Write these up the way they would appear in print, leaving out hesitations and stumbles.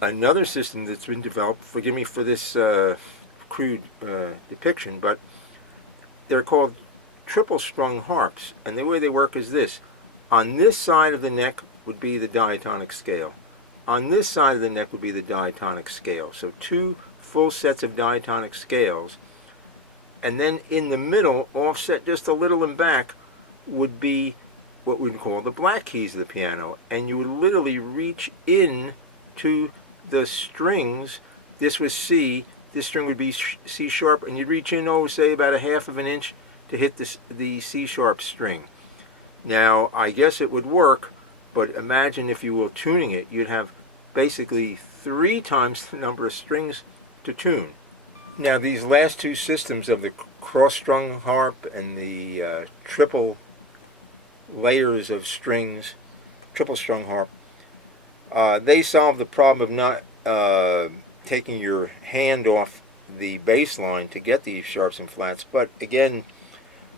Another system that's been developed, forgive me for this crude depiction, but they're called triple strung harps, and the way they work is this. On this side of the neck would be the diatonic scale. On this side of the neck would be the diatonic scale. So two full sets of diatonic scales. And then in the middle, offset just a little in back, would be what we'd call the black keys of the piano. And you would literally reach in to the strings. This was C. This string would be C sharp, and you'd reach in, say about a half of an inch to hit the C sharp string. Now, I guess it would work, but imagine, if you will, tuning it. You'd have basically 3 times the number of strings to tune. Now, these last two systems of the cross-strung harp and the triple layers of strings, triple-strung harp, they solve the problem of not taking your hand off the bass line to get these sharps and flats. But again,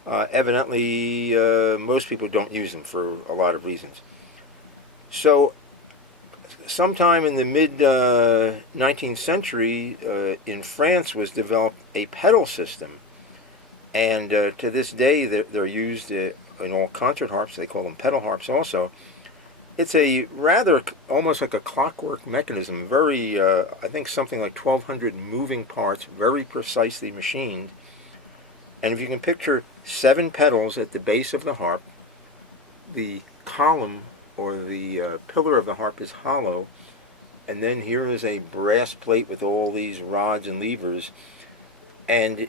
evidently, most people don't use them for a lot of reasons. So, sometime in the mid-19th century, in France was developed a pedal system. And to this day, they're used in all concert harps. They call them pedal harps also. It's a rather, almost like a clockwork mechanism, very, I think something like 1,200 moving parts, very precisely machined. And if you can picture 7 pedals at the base of the harp, the column or the pillar of the harp is hollow, and then here is a brass plate with all these rods and levers. And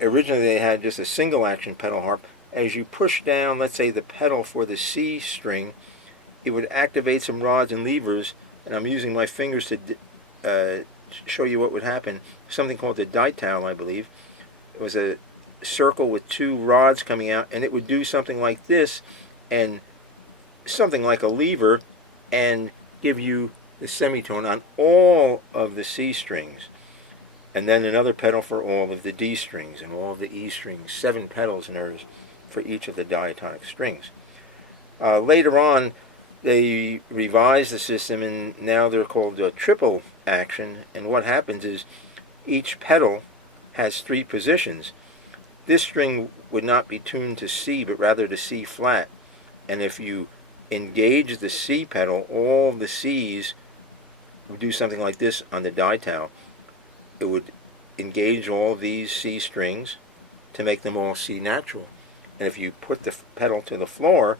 originally they had just a single action pedal harp. As you push down, let's say, the pedal for the C string, it would activate some rods and levers, and I'm using my fingers to show you what would happen. Something called the dital, I believe. It was a circle with 2 rods coming out, and it would do something like this, and something like a lever, and give you the semitone on all of the C strings. And then another pedal for all of the D strings and all of the E strings. 7 pedals and there's for each of the diatonic strings. Later on, they revised the system, and now they're called triple action. And what happens is each pedal has 3 positions. This string would not be tuned to C, but rather to C flat. And if you engage the C pedal, all the C's would do something like this on the dital. It would engage all of these C strings to make them all C natural. And if you put the pedal to the floor,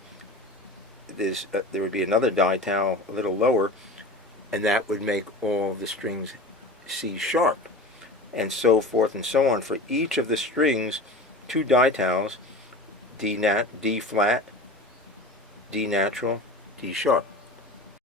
there would be another dital a little lower, and that would make all of the strings C sharp, and so forth and so on. For each of the strings, 2 ditals, D flat, D natural, D sharp.